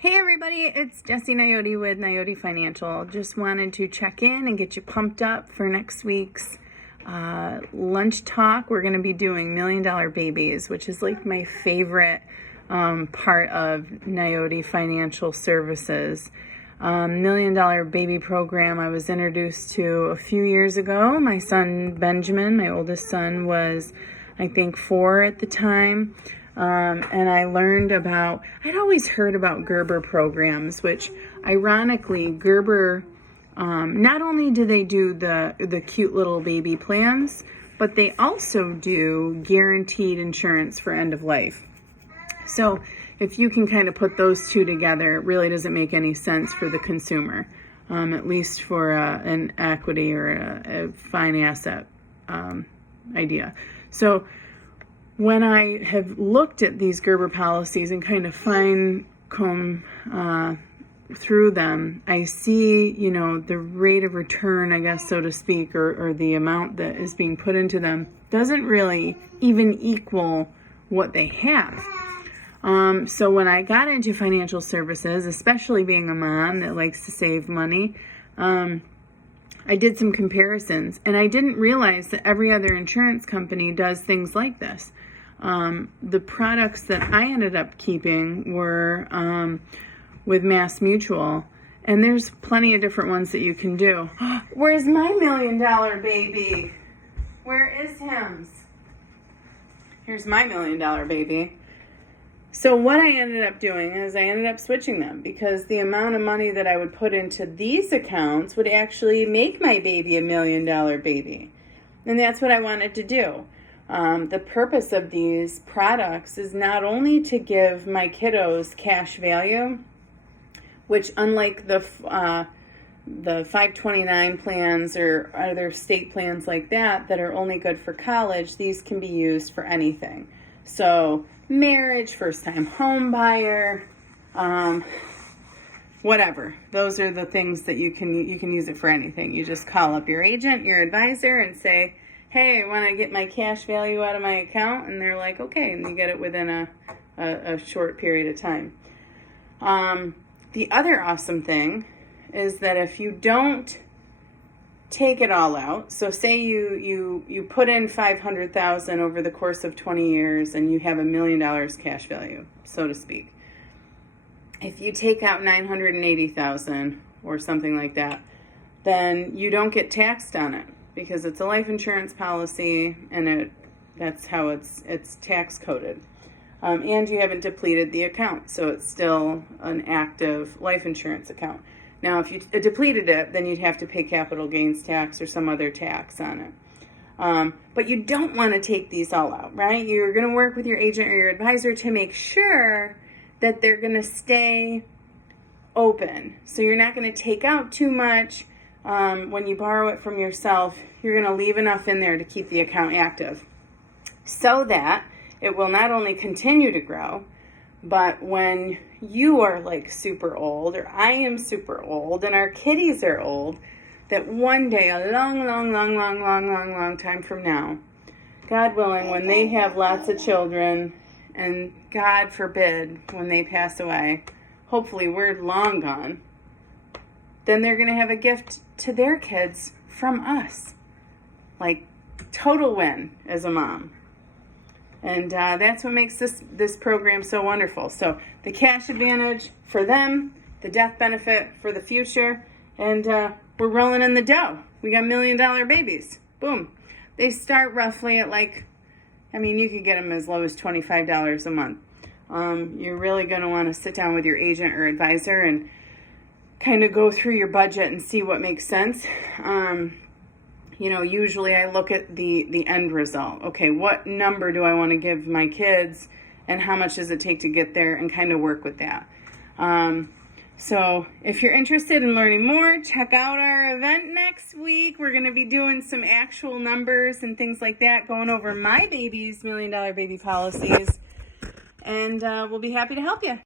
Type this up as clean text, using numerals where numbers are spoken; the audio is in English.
Hey everybody, it's Jessie Nayote with Nayote Financial. Just wanted to check in and get you pumped up for next week's lunch talk. We're going to be doing $1 Million Babies, which is like my favorite part of Nayote Financial Services. $1 Million Baby program I was introduced to a few years ago. My son Benjamin, my oldest son, was I think 4 at the time. And I learned about, I'd always heard about Gerber programs, which ironically, Gerber, not only do they do the cute little baby plans, but they also do guaranteed insurance for end of life. So if you can kind of put those two together, it really doesn't make any sense for the consumer, at least for an equity or a fine asset idea. So when I have looked at these Gerber policies and kind of fine comb through them, I see, the rate of return, I guess, so to speak, or the amount that is being put into them doesn't really even equal what they have. So when I got into financial services, especially being a mom that likes to save money, I did some comparisons, and I didn't realize that every other insurance company does things like this. The products that I ended up keeping were with Mass Mutual, and there's plenty of different ones that you can do. Where's my $1 Million Baby? Where is him? Here's my $1 Million Baby. So what I ended up doing is I ended up switching them because the amount of money that I would put into these accounts would actually make my baby $1 Million Baby. And that's what I wanted to do. The purpose of these products is not only to give my kiddos cash value, which unlike the 529 plans or other state plans like that are only good for college, these can be used for anything. So marriage, first-time home buyer, whatever. Those are the things that you can use it for anything. You just call up your agent, your advisor, and say, hey, I want to get my cash value out of my account, and they're like, okay, and you get it within a short period of time. The other awesome thing is that if you don't take it all out, so say you put in $500,000 over the course of 20 years and you have $1 million cash value, so to speak. If you take out $980,000 or something like that, then you don't get taxed on it because it's a life insurance policy and that's how it's tax coded. And you haven't depleted the account, so it's still an active life insurance account. Now, if you depleted it, then you'd have to pay capital gains tax or some other tax on it. But you don't want to take these all out, right? You're going to work with your agent or your advisor to make sure that they're going to stay open. So you're not going to take out too much. When you borrow it from yourself, you're going to leave enough in there to keep the account active so that it will not only continue to grow, but when you are like super old, or I am super old, and our kiddies are old, that one day, a long time from now, God willing, when they have lots of children, and God forbid, when they pass away, hopefully we're long gone, then they're going to have a gift to their kids from us. Like, total win as a mom. And that's what makes this program so wonderful. So the cash advantage for them, the death benefit for the future, and we're rolling in the dough. We got $1 Million Babies. Boom. They start roughly at you could get them as low as $25 a month. You're really going to want to sit down with your agent or advisor and kind of go through your budget and see what makes sense. Usually I look at the end result. Okay, what number do I want to give my kids and how much does it take to get there, and kind of work with that. So if you're interested in learning more, check out our event next week. We're going to be doing some actual numbers and things like that, going over my baby's $1 Million Baby policies, and we'll be happy to help you.